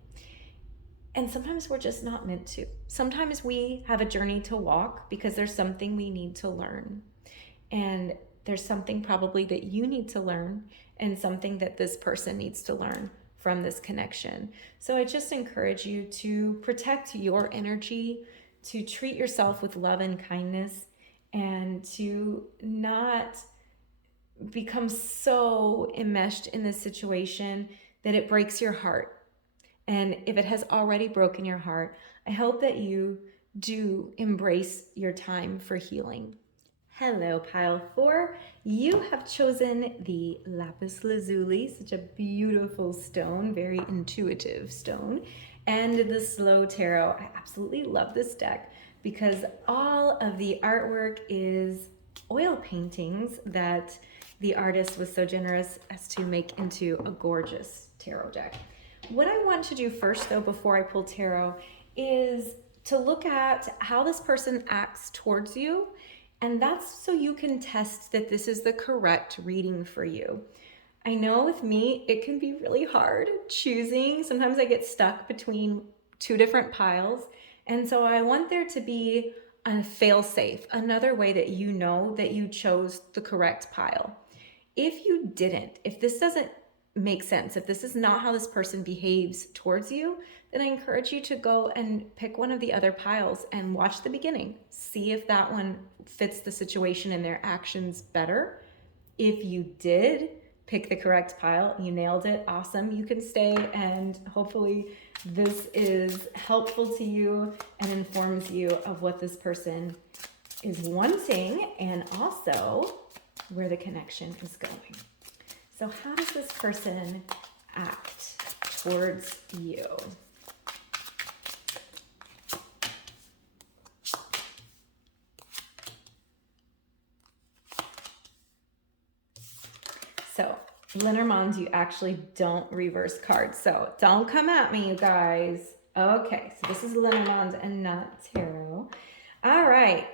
And sometimes we're just not meant to. Sometimes we have a journey to walk because there's something we need to learn. And there's something probably that you need to learn, and something that this person needs to learn from this connection. So I just encourage you to protect your energy, to treat yourself with love and kindness, and to not become so enmeshed in this situation that it breaks your heart. And if it has already broken your heart, I hope that you do embrace your time for healing. Hello, pile 4. You have chosen the lapis lazuli, such a beautiful stone, very intuitive stone, and the slow tarot. I absolutely love this deck because all of the artwork is oil paintings that the artist was so generous as to make into a gorgeous tarot deck. What I want to do first, though, before I pull tarot, is to look at how this person acts towards you. And that's so you can test that this is the correct reading for you. I know with me, it can be really hard choosing. Sometimes I get stuck between two different piles. And so I want there to be a failsafe, another way that you know that you chose the correct pile. If you didn't, if this doesn't make sense, if this is not how this person behaves towards you, then I encourage you to go and pick one of the other piles and watch the beginning. See if that one fits the situation and their actions better. If you did pick the correct pile, you nailed it, awesome, you can stay, and hopefully this is helpful to you and informs you of what this person is wanting and also where the connection is going. So how does this person act towards you? So Lenormand, you actually don't reverse cards. So don't come at me, you guys. Okay, so this is Lenormand and not tarot. All right.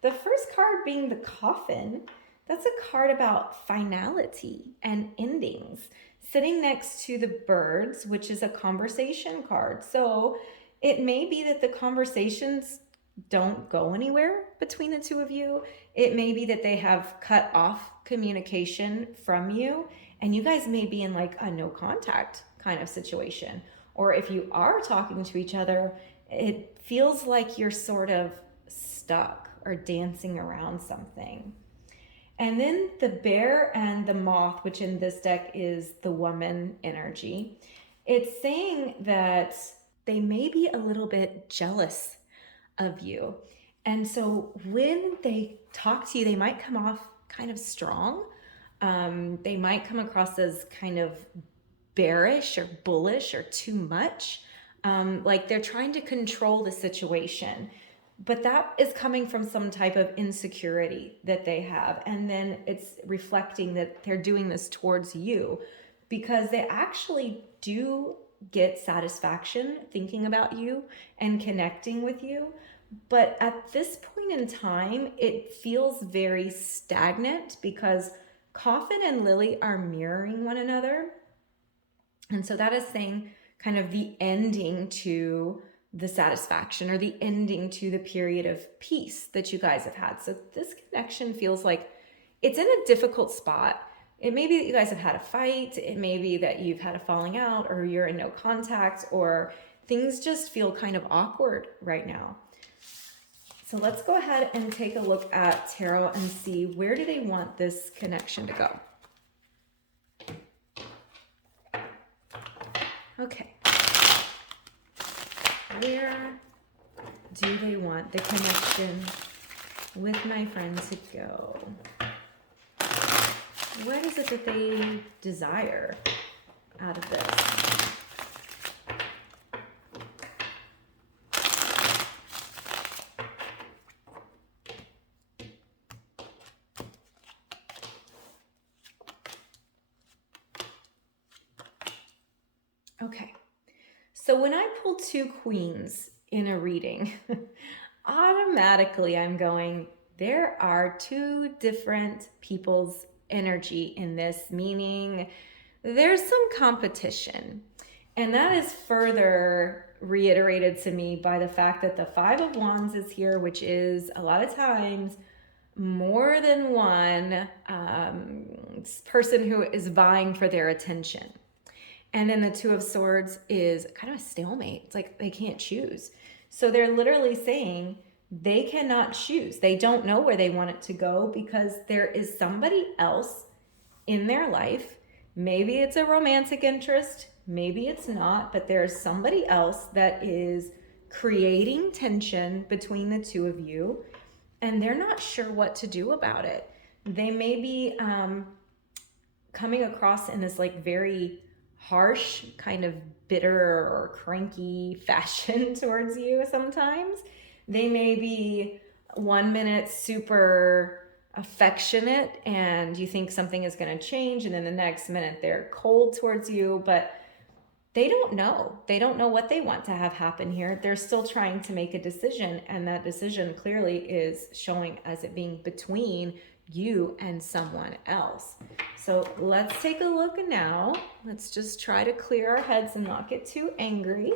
The first card being the Coffin. That's a card about finality and endings, sitting next to the Birds, which is a conversation card. So it may be that the conversations don't go anywhere between the two of you. It may be that they have cut off communication from you, and you guys may be in like a no contact kind of situation. Or if you are talking to each other, it feels like you're sort of stuck or dancing around something. And then the Bear and the Moth, which in this deck is the woman energy. It's saying that they may be a little bit jealous of you. And so when they talk to you, they might come off kind of strong. They might come across as kind of bearish or bullish or too much. Like they're trying to control the situation. But that is coming from some type of insecurity that they have. And then it's reflecting that they're doing this towards you because they actually do get satisfaction thinking about you and connecting with you. But at this point in time, it feels very stagnant because Coffin and Lily are mirroring one another. And so that is saying kind of the ending to the satisfaction or the ending to the period of peace that you guys have had. So this connection feels like it's in a difficult spot. It may be that you guys have had a fight. It may be that you've had a falling out or you're in no contact or things just feel kind of awkward right now. So let's go ahead and take a look at tarot and see, where do they want this connection to go? Okay. Where do they want the connection with my friend to go? What is it that they desire out of this? Okay, so when I pull two queens in a reading, automatically I'm going, there are two different people's energy in this, meaning there's some competition. And that is further reiterated to me by the fact that the Five of Wands is here, which is a lot of times more than one person who is vying for their attention. And then the Two of Swords is kind of a stalemate. It's like they can't choose. So they're literally saying they cannot choose. They don't know where they want it to go because there is somebody else in their life. Maybe it's a romantic interest, maybe it's not, but there's somebody else that is creating tension between the two of you, and they're not sure what to do about it. They may be coming across in this like very harsh, kind of bitter or cranky fashion towards you sometimes. They may be 1 minute super affectionate and you think something is going to change, and then the next minute they're cold towards you, but they don't know. They don't know what they want to have happen here. They're still trying to make a decision, and that decision clearly is showing as it being between you and someone else. So let's take a look now. Let's just try to clear our heads and not get too angry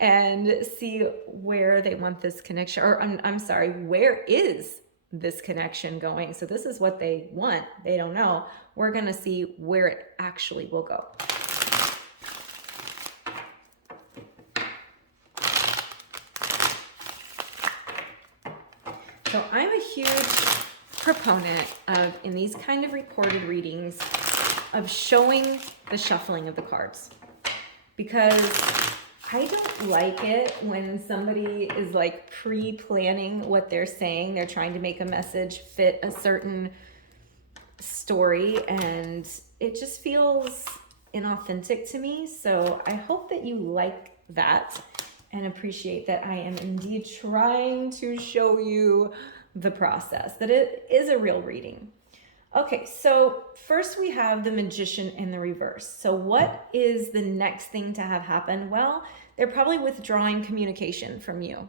and see where they want this connection, or I'm sorry, where is this connection going? So this is what they want. They don't know. We're going to see where it actually will go. So I'm a huge proponent of, in these kind of recorded readings, of showing the shuffling of the cards, because I don't like it when somebody is like pre-planning what they're saying. They're trying to make a message fit a certain story, and it just feels inauthentic to me. So I hope that you like that and appreciate that I am indeed trying to show you the process, that it is a real reading. Okay, so first we have the Magician in the reverse. So what is the next thing to have happen? Well, they're probably withdrawing communication from you.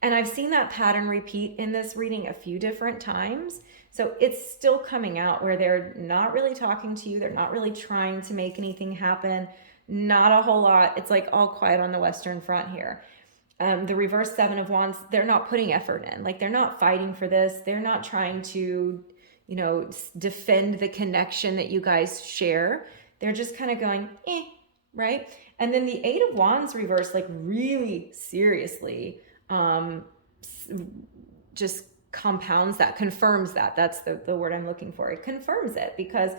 And I've seen that pattern repeat in this reading a few different times. So it's still coming out where they're not really talking to you. They're not really trying to make anything happen. Not a whole lot. It's like all quiet on the Western Front here. The reverse Seven of Wands, they're not putting effort in. Like, they're not fighting for this. They're not trying to, you know, defend the connection that you guys share. They're just kind of going, right? And then the Eight of Wands reverse, like really seriously, just compounds that, confirms that. That's the word I'm looking for. It confirms it, because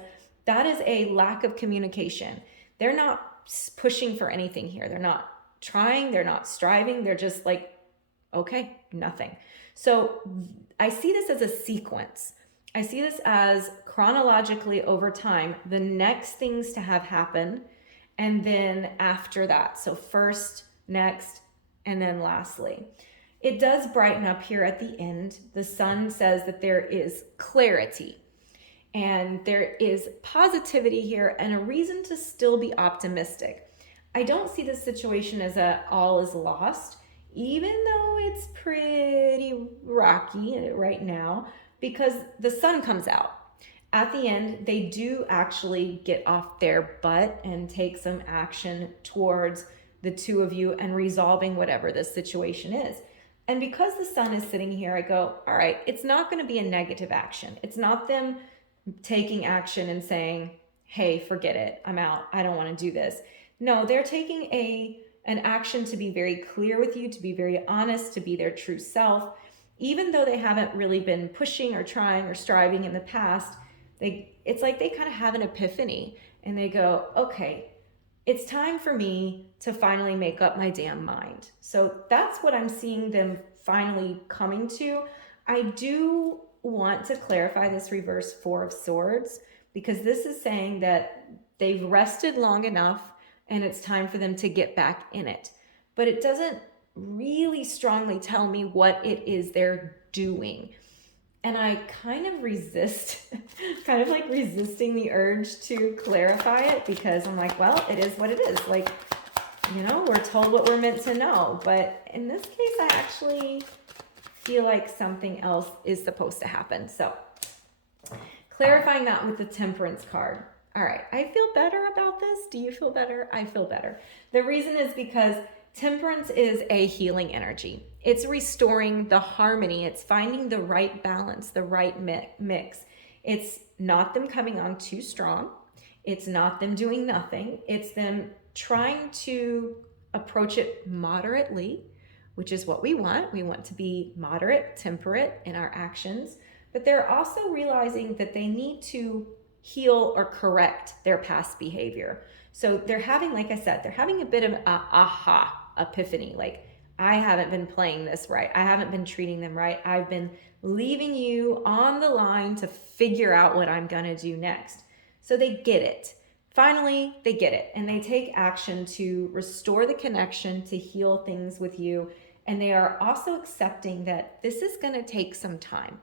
that is a lack of communication. They're not pushing for anything here. They're not trying, they're not striving, they're just like, okay, nothing. So I see this as a sequence. I see this as chronologically over time, the next things to have happen, and then after that. So first, next, and then lastly. It does brighten up here at the end. The sun says that there is clarity and there is positivity here and a reason to still be optimistic. I don't see this situation as all is lost, even though it's pretty rocky right now, because the sun comes out. At the end, they do actually get off their butt and take some action towards the two of you and resolving whatever this situation is. And because the sun is sitting here, I go, all right, it's not going to be a negative action. It's not them taking action and saying, hey, forget it, I'm out, I don't want to do this. No, they're taking a an action to be very clear with you, to be very honest, to be their true self. Even though they haven't really been pushing or trying or striving in the past, it's like they kind of have an epiphany and they go, okay, it's time for me to finally make up my damn mind. So that's what I'm seeing them finally coming to. I do want to clarify this reverse Four of Swords, because this is saying that they've rested long enough and it's time for them to get back in it. But it doesn't really strongly tell me what it is they're doing. And I kind of resist, kind of like resisting the urge to clarify it, because I'm like, well, it is what it is. Like, you know, we're told what we're meant to know. But in this case, I actually feel like something else is supposed to happen. So clarifying that with the Temperance card. All right, I feel better about this. Do you feel better? I feel better. The reason is because Temperance is a healing energy. It's restoring the harmony. It's finding the right balance, the right mix. It's not them coming on too strong. It's not them doing nothing. It's them trying to approach it moderately, which is what we want. We want to be moderate, temperate in our actions, but they're also realizing that they need to heal or correct their past behavior. So they're having, like I said, they're having a bit of a aha epiphany. Like, I haven't been playing this right. I haven't been treating them right. I've been leaving you on the line to figure out what I'm gonna do next. So they get it. Finally, they get it, and they take action to restore the connection, to heal things with you. And they are also accepting that this is gonna take some time.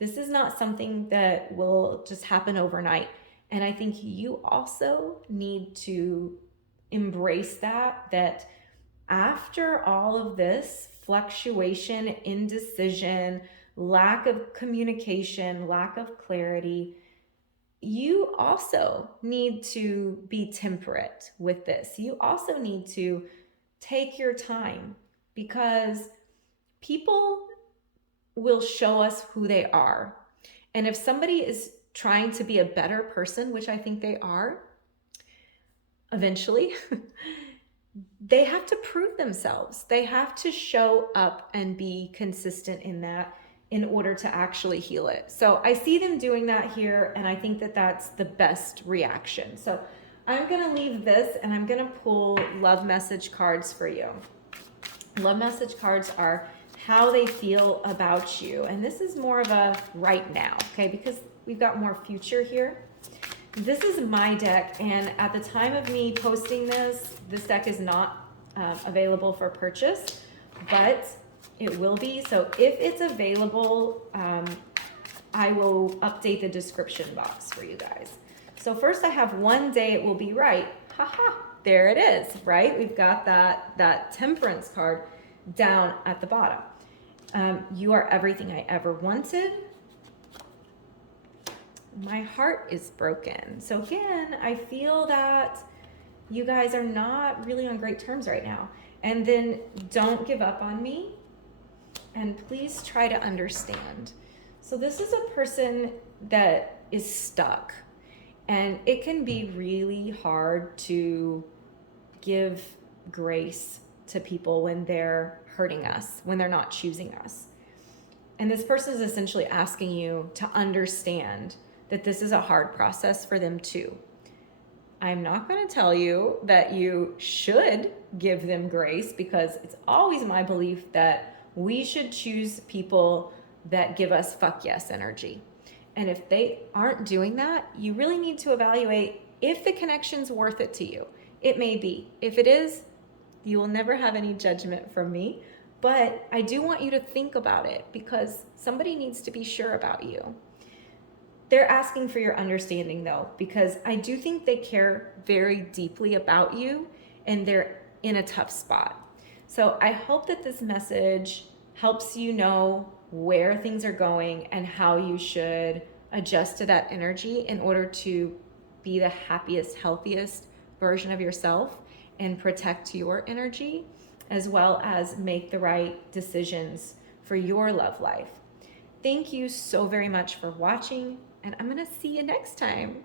This is not something that will just happen overnight. And I think you also need to embrace that after all of this fluctuation, indecision, lack of communication, lack of clarity, you also need to be temperate with this. You also need to take your time, because people will show us who they are. And if somebody is trying to be a better person, which I think they are, eventually, they have to prove themselves. They have to show up and be consistent in that in order to actually heal it. So I see them doing that here, and I think that that's the best reaction. So I'm gonna leave this and I'm gonna pull love message cards for you. Love message cards are how they feel about you. And this is more of a right now, okay? Because we've got more future here. This is my deck, and at the time of me posting this deck is not available for purchase, but it will be. So if it's available, I will update the description box for you guys. So first I have one day it will be right. Haha, there it is, right? We've got that Temperance card down at the bottom. You are everything I ever wanted. My heart is broken. So again, I feel that you guys are not really on great terms right now. And then don't give up on me, and please try to understand. So this is a person that is stuck, and it can be really hard to give grace to people when they're hurting us, when they're not choosing us. And this person is essentially asking you to understand that this is a hard process for them too. I'm not going to tell you that you should give them grace, because it's always my belief that we should choose people that give us fuck yes energy. And if they aren't doing that, you really need to evaluate if the connection's worth it to you. It may be. If it is, you will never have any judgment from me. But I do want you to think about it, because somebody needs to be sure about you. They're asking for your understanding though, because I do think they care very deeply about you, and they're in a tough spot. So I hope that this message helps you know where things are going and how you should adjust to that energy in order to be the happiest, healthiest version of yourself and protect your energy, as well as make the right decisions for your love life. Thank you so very much for watching, and I'm gonna see you next time.